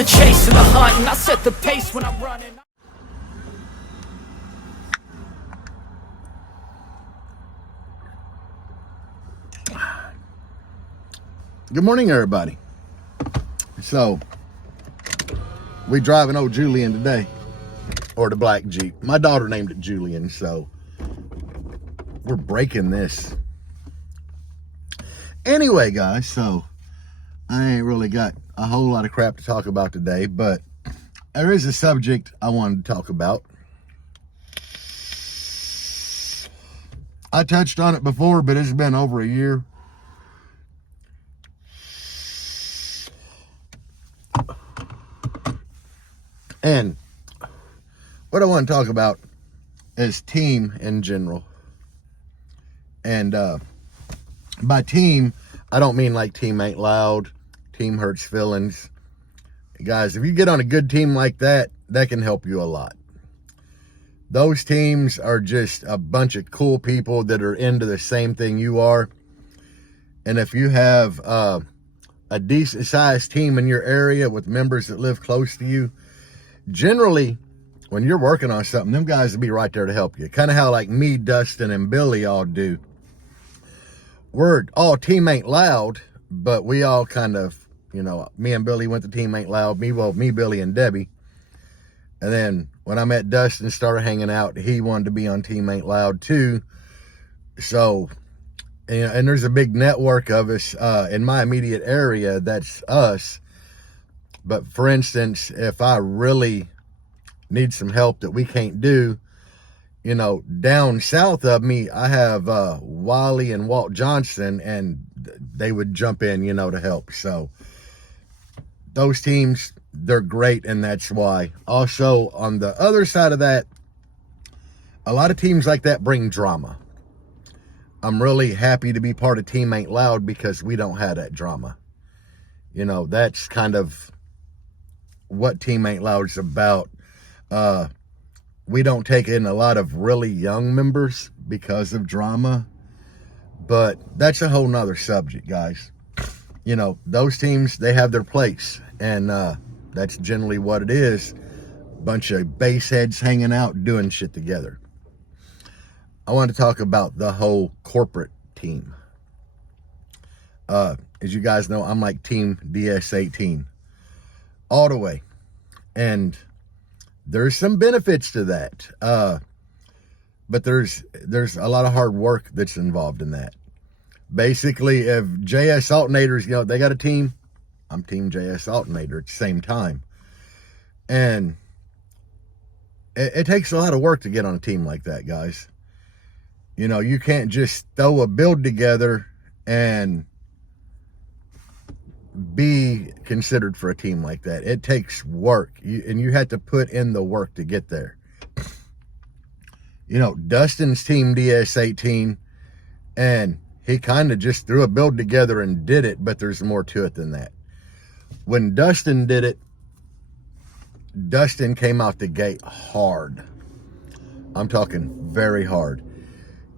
the chase and the hunt, and I set the pace when I'm running. Good morning, everybody. So, we driving old Julian today, or the black Jeep. My daughter named it Julian, so we're breaking this. Anyway, guys, so I ain't really got a whole lot of crap to talk about today, but there is a subject I wanted to talk about. I touched on it before, but it's been over a year. And what I want to talk about is team in general. And by team, I don't mean like team ain't loud, team hurts feelings. Guys, if you get on a good team like that, that can help you a lot. Those teams are just a bunch of cool people that are into the same thing you are. And if you have a decent sized team in your area with members that live close to you, generally, when you're working on something, them guys will be right there to help you. Kind of how like me, Dustin, and Billy all do. We're all team ain't loud, but we all kind of, you know, me and Billy went to team ain't loud. Me, Billy, and Debbie. And then when I met Dustin and started hanging out, he wanted to be on team ain't loud too. So, you know, and there's a big network of us in my immediate area. That's us. But for instance, if I really need some help that we can't do, you know, down south of me, I have Wally and Walt Johnson, and they would jump in, you know, to help. So those teams, they're great, and that's why. Also, on the other side of that, a lot of teams like that bring drama. I'm really happy to be part of Team Ain't Loud because we don't have that drama. You know, that's kind of what Team Ain't Loud is about. We don't take in a lot of really young members because of drama, but that's a whole nother subject, guys. You know, those teams, they have their place, and that's generally what it is. Bunch of bass heads hanging out doing shit together. I want to talk about the whole corporate team. As you guys know, I'm like Team DS18 all the way. And there's some benefits to that. But there's a lot of hard work that's involved in that. Basically, if JS Alternators, you know, they got a team, I'm Team JS Alternator at the same time. And it takes a lot of work to get on a team like that, guys. You know, you can't just throw a build together and be considered for a team like that. It takes work, and you have to put in the work to get there. You know, Dustin's Team DS18, and he kind of just threw a build together and did it, but there's more to it than that. When Dustin did it, Dustin came out the gate hard. I'm talking very hard.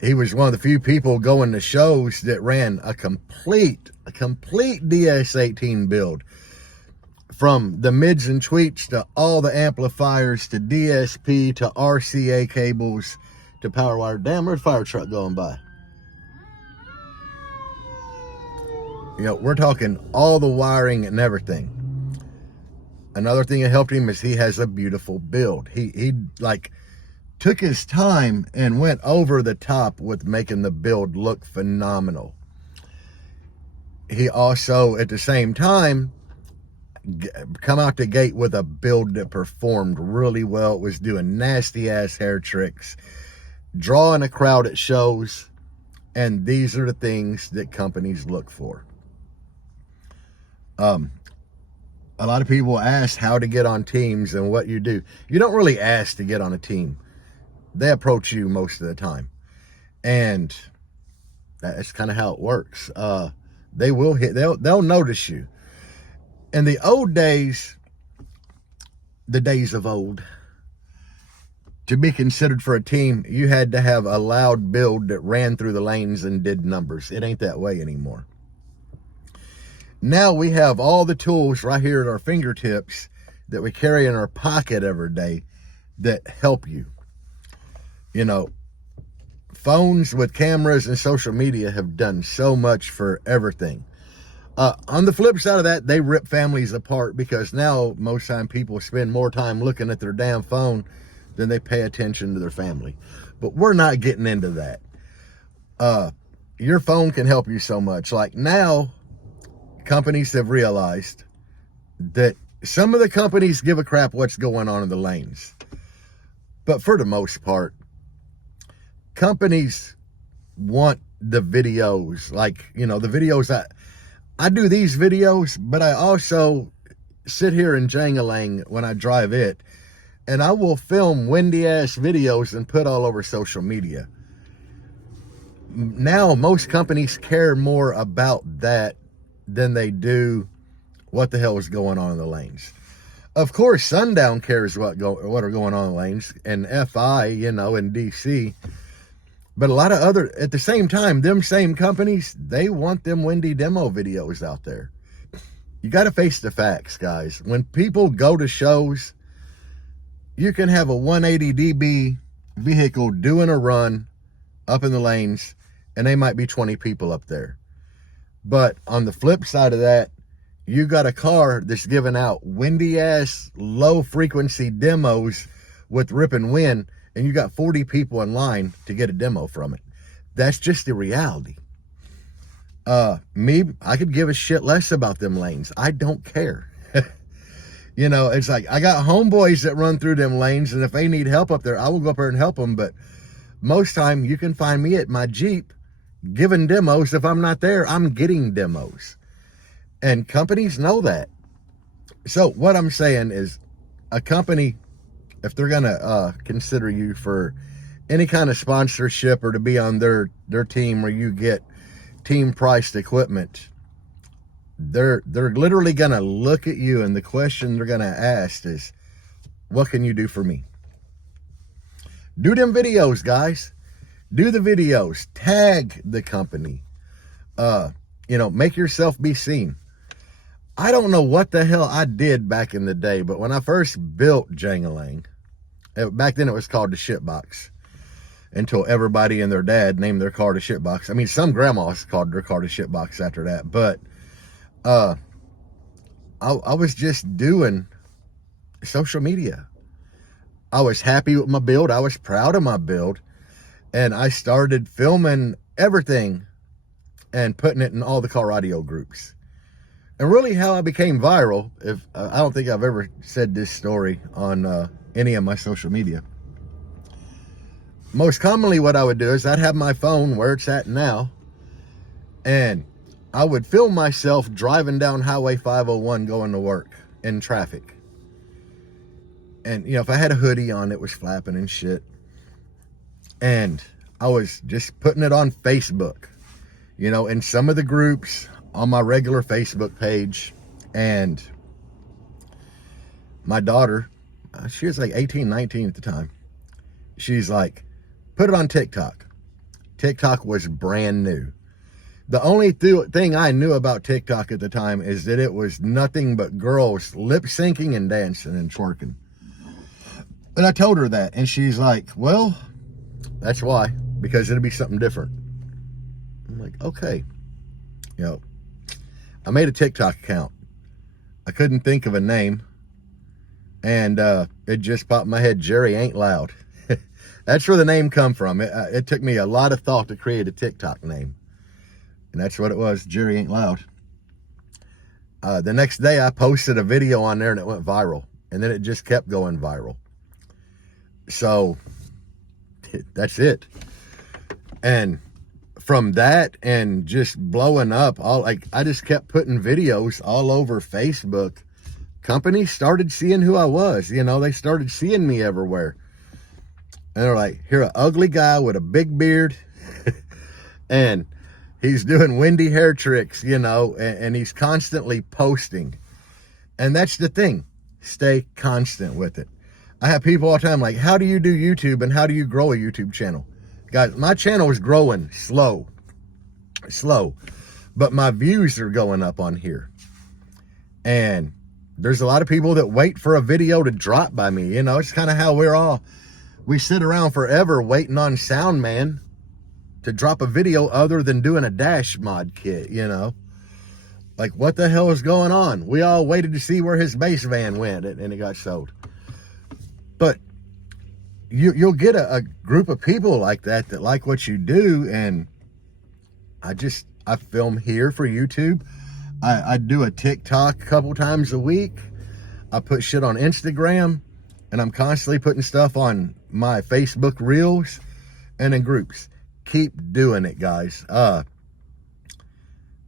He was one of the few people going to shows that ran a complete DS18 build. From the mids and tweets to all the amplifiers to DSP to RCA cables to power wire. Damn, there's a fire truck going by. You know, we're talking all the wiring and everything. Another thing that helped him is he has a beautiful build. He like took his time and went over the top with making the build look phenomenal. He also, at the same time, come out the gate with a build that performed really well. It was doing nasty ass hair tricks, drawing a crowd at shows, and these are the things that companies look for. A lot of people ask how to get on teams and what you do. You don't really ask to get on a team. They approach you most of the time. And that's kind of how it works. They will hit, they'll notice you. In the old days, the days of old, to be considered for a team, you had to have a loud build that ran through the lanes and did numbers. It ain't that way anymore. Now we have all the tools right here at our fingertips that we carry in our pocket every day that help you. You know, phones with cameras and social media have done so much for everything. On the flip side of that, they rip families apart, because now most time people spend more time looking at their damn phone than they pay attention to their family. But we're not getting into that. Your phone can help you so much. Like now, companies have realized that some of the companies give a crap what's going on in the lanes. But for the most part, companies want the videos. Like, you know, the videos I do these videos, but I also sit here in Janelle when I drive it, and I will film windy ass videos and put all over social media. Now, most companies care more about that than they do what the hell is going on in the lanes. Of course, Sundown cares what are going on in the lanes, and FI, you know, and DC. But a lot of other, at the same time, them same companies, they want them windy demo videos out there. You got to face the facts, guys. When people go to shows, you can have a 180 dB vehicle doing a run up in the lanes, and they might be 20 people up there. But on the flip side of that, you got a car that's giving out windy ass, low frequency demos with ripping wind, and you got 40 people in line to get a demo from it. That's just the reality. Me, I could give a shit less about them lanes. I don't care. You know, it's like, I got homeboys that run through them lanes, and if they need help up there, I will go up there and help them. But most time you can find me at my Jeep giving demos. If I'm not there, I'm getting demos. And companies know that. So what I'm saying is, a company, if they're going to consider you for any kind of sponsorship or to be on their team where you get team priced equipment, they're literally going to look at you, and the question they're going to ask is, what can you do for me? Do them videos, guys. Do the videos. Tag the company. You know, make yourself be seen. I don't know what the hell I did back in the day, but when I first built Jangelang, back then it was called the Shitbox, until everybody and their dad named their car the Shitbox. I mean, some grandmas called their car the Shitbox after that, but I was just doing social media. I was happy with my build. I was proud of my build, and I started filming everything and putting it in all the car audio groups. And really how I became viral, if I don't think I've ever said this story on any of my social media. Most commonly what I would do is I'd have my phone where it's at now, and I would film myself driving down Highway 501 going to work in traffic. And, you know, if I had a hoodie on, it was flapping and shit. And I was just putting it on Facebook, you know, in some of the groups on my regular Facebook page. And my daughter, she was like 18, 19 at the time. She's like, put it on TikTok. TikTok was brand new. The only thing I knew about TikTok at the time is that it was nothing but girls lip syncing and dancing and twerking. And I told her that, and she's like, well, that's why, because it'll be something different. I'm like, okay. You know, I made a TikTok account. I couldn't think of a name, and it just popped in my head, Jerry Ain't Loud. That's where the name come from. It took me a lot of thought to create a TikTok name. And that's what it was, Jerry Ain't Loud. The next day I posted a video on there and it went viral. And then it just kept going viral. So that's it. And from that and just blowing up, I just kept putting videos all over Facebook. Companies started seeing who I was. You know, they started seeing me everywhere. And they're like, here, an ugly guy with a big beard. And he's doing windy hair tricks, you know, and he's constantly posting. And that's the thing. Stay constant with it. I have people all the time like, how do you do YouTube and how do you grow a YouTube channel? Guys, my channel is growing slow. But my views are going up on here. And there's a lot of people that wait for a video to drop by me. You know, it's kind of how we sit around forever waiting on Sound Man to drop a video other than doing a dash mod kit, you know. Like, what the hell is going on? We all waited to see where his bass van went, and it got sold. But you'll get a group of people like that like what you do, and I film here for YouTube. I do a TikTok a couple times a week. I put shit on Instagram, and I'm constantly putting stuff on my Facebook Reels and in groups. Keep doing it, guys.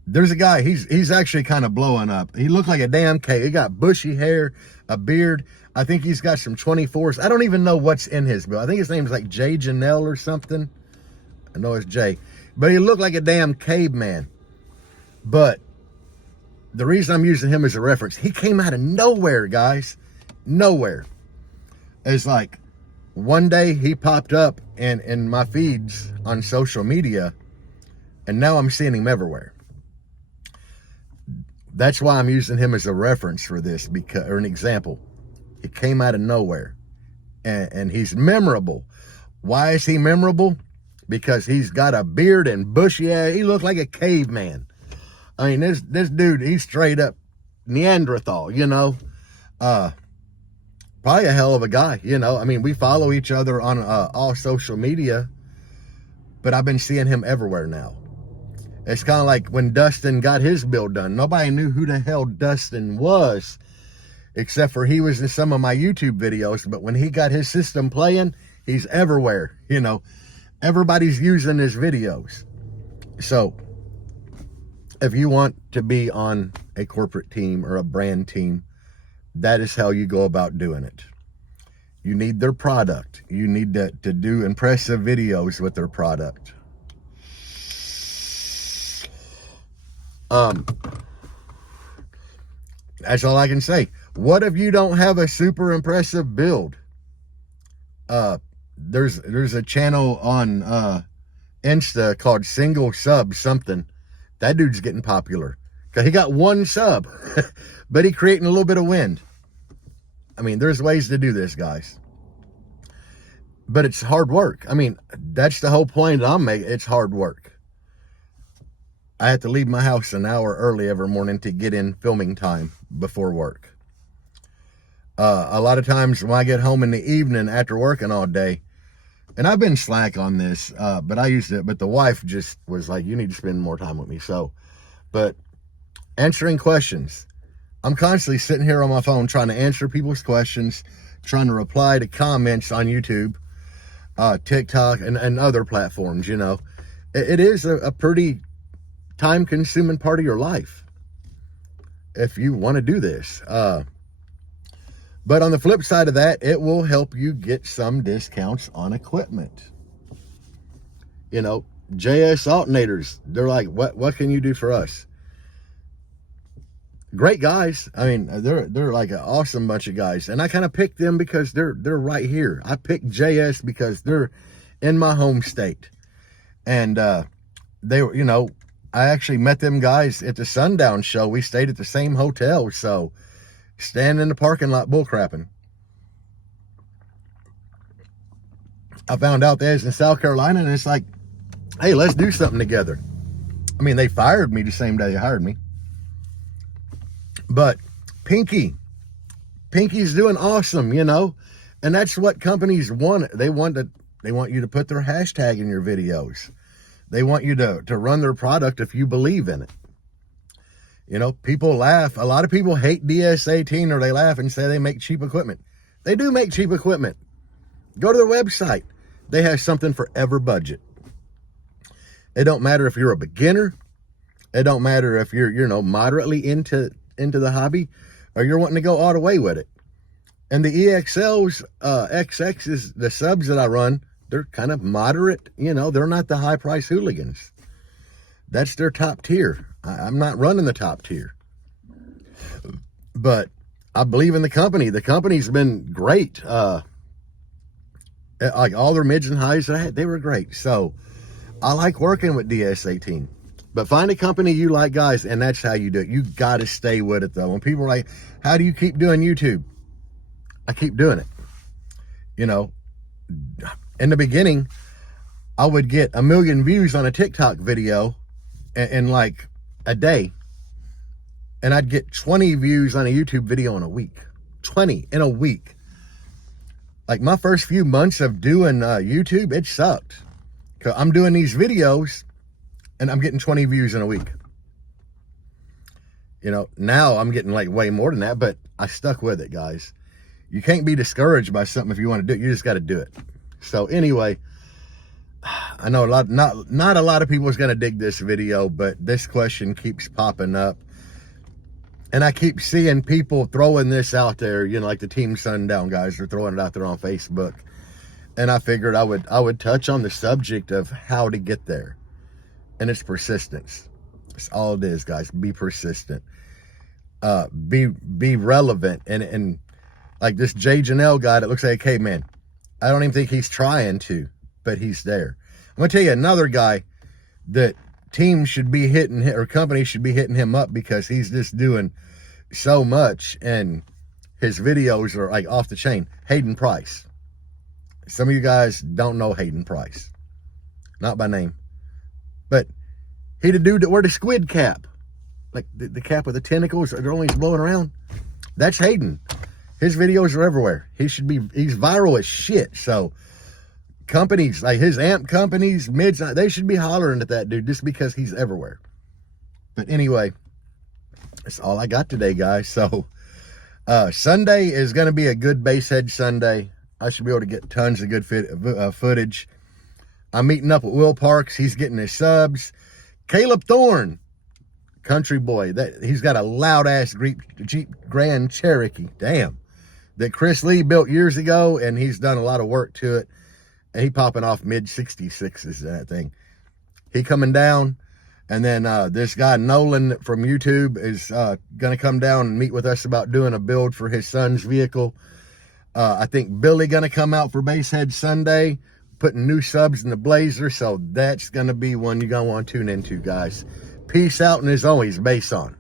There's a guy, he's actually kind of blowing up. He looked like a damn cave. He got bushy hair, a beard. I think he's got some 24s. I don't even know what's in his bill. I think his name's like Janelle or something. I know it's Jay. But he looked like a damn caveman. But the reason I'm using him as a reference, he came out of nowhere, guys. Nowhere. It's like one day he popped up in my feeds on social media, and now I'm seeing him everywhere. That's why I'm using him as a reference for this, because, or an example. He came out of nowhere, and he's memorable. Why is he memorable? Because he's got a beard and bushy hair. He looked like a caveman. I mean, this dude, he's straight up Neanderthal, you know. Probably a hell of a guy, you know. I mean, we follow each other on all social media, but I've been seeing him everywhere now. It's kind of like when Dustin got his build done. Nobody knew who the hell Dustin was, except for he was in some of my YouTube videos. But when he got his system playing, he's everywhere, you know. Everybody's using his videos. So if you want to be on a corporate team or a brand team, that is how you go about doing it. You need their product. You need to do impressive videos with their product. That's all I can say. What if you don't have a super impressive build? There's a channel on Insta called Single Sub something. That dude's getting popular. Cause he got one sub, but he creating a little bit of wind. I mean, there's ways to do this, guys. But it's hard work. I mean, that's the whole point that I'm making. It's hard work. I have to leave my house an hour early every morning to get in filming time before work. A lot of times when I get home in the evening after working all day, and I've been slack on this, but I used it, but the wife just was like, you need to spend more time with me. So, but answering questions. I'm constantly sitting here on my phone trying to answer people's questions, trying to reply to comments on YouTube, TikTok, and other platforms, you know. It is a pretty time-consuming part of your life if you want to do this. But on the flip side of that, it will help you get some discounts on equipment. You know, JS alternators, they're like, what can you do for us? Great guys. I mean, they're like an awesome bunch of guys. And I kind of picked them because they're right here. I picked JS because they're in my home state. And they were, you know, I actually met them guys at the Sundown show. We stayed at the same hotel, so standing in the parking lot bullcrapping. I found out they was in South Carolina, and it's like, hey, let's do something together. I mean, they fired me the same day they hired me. But Pinky's doing awesome, you know, and that's what companies want. They want you to put their hashtag in your videos. They want you to run their product if you believe in it. You know, people laugh. A lot of people hate DS18, or they laugh and say they make cheap equipment. They do make cheap equipment. Go to their website. They have something for every budget. It don't matter if you're a beginner. It don't matter if you're, you know, moderately into the hobby, or you're wanting to go all the way with it. And the EXLs, XXs, the subs that I run, they're kind of moderate, you know, they're not the high price hooligans. That's their top tier. I'm not running the top tier. But I believe in the company. The company's been great. Like all their mids and highs that I had, they were great. So I like working with DS18. But find a company you like, guys, and that's how you do it. You got to stay with it, though. When people are like, how do you keep doing YouTube? I keep doing it. You know, in the beginning, I would get 1 million views on a TikTok video in like a day. And I'd get 20 views on a YouTube video in a week. 20 in a week. Like my first few months of doing YouTube, it sucked. Cause I'm doing these videos and I'm getting 20 views in a week. You know, now I'm getting like way more than that, but I stuck with it, guys. You can't be discouraged by something if you want to do it. You just got to do it. So anyway, I know not a lot of people is going to dig this video, but this question keeps popping up. And I keep seeing people throwing this out there, you know, like the Team Sundown guys are throwing it out there on Facebook. And I figured I would touch on the subject of how to get there. And it's persistence. It's all it is, guys. Be persistent. Be relevant. And like this Janelle guy that looks like a caveman. I don't even think he's trying to, but he's there. I'm going to tell you another guy that teams should be hitting, or companies should be hitting him up because he's just doing so much and his videos are like off the chain. Hayden Price. Some of you guys don't know Hayden Price. Not by name. But he the dude that wore the squid cap. Like the cap with the tentacles, they're always blowing around. That's Hayden. His videos are everywhere. He's viral as shit. So companies, like his amp companies, mids, they should be hollering at that dude just because he's everywhere. But anyway, that's all I got today, guys. So Sunday is going to be a good basshead Sunday. I should be able to get tons of good footage. I'm meeting up with Will Parks. He's getting his subs. Caleb Thorne, country boy. He's got a loud-ass Jeep Grand Cherokee. Damn. That Chris Lee built years ago, and he's done a lot of work to it. And he popping off mid-66s, that thing. He coming down. And then this guy, Nolan from YouTube, is going to come down and meet with us about doing a build for his son's vehicle. I think Billy going to come out for Basshead Sunday, putting new subs in the Blazer. So that's going to be one you're going to want to tune into, guys. Peace out, and as always, bass on.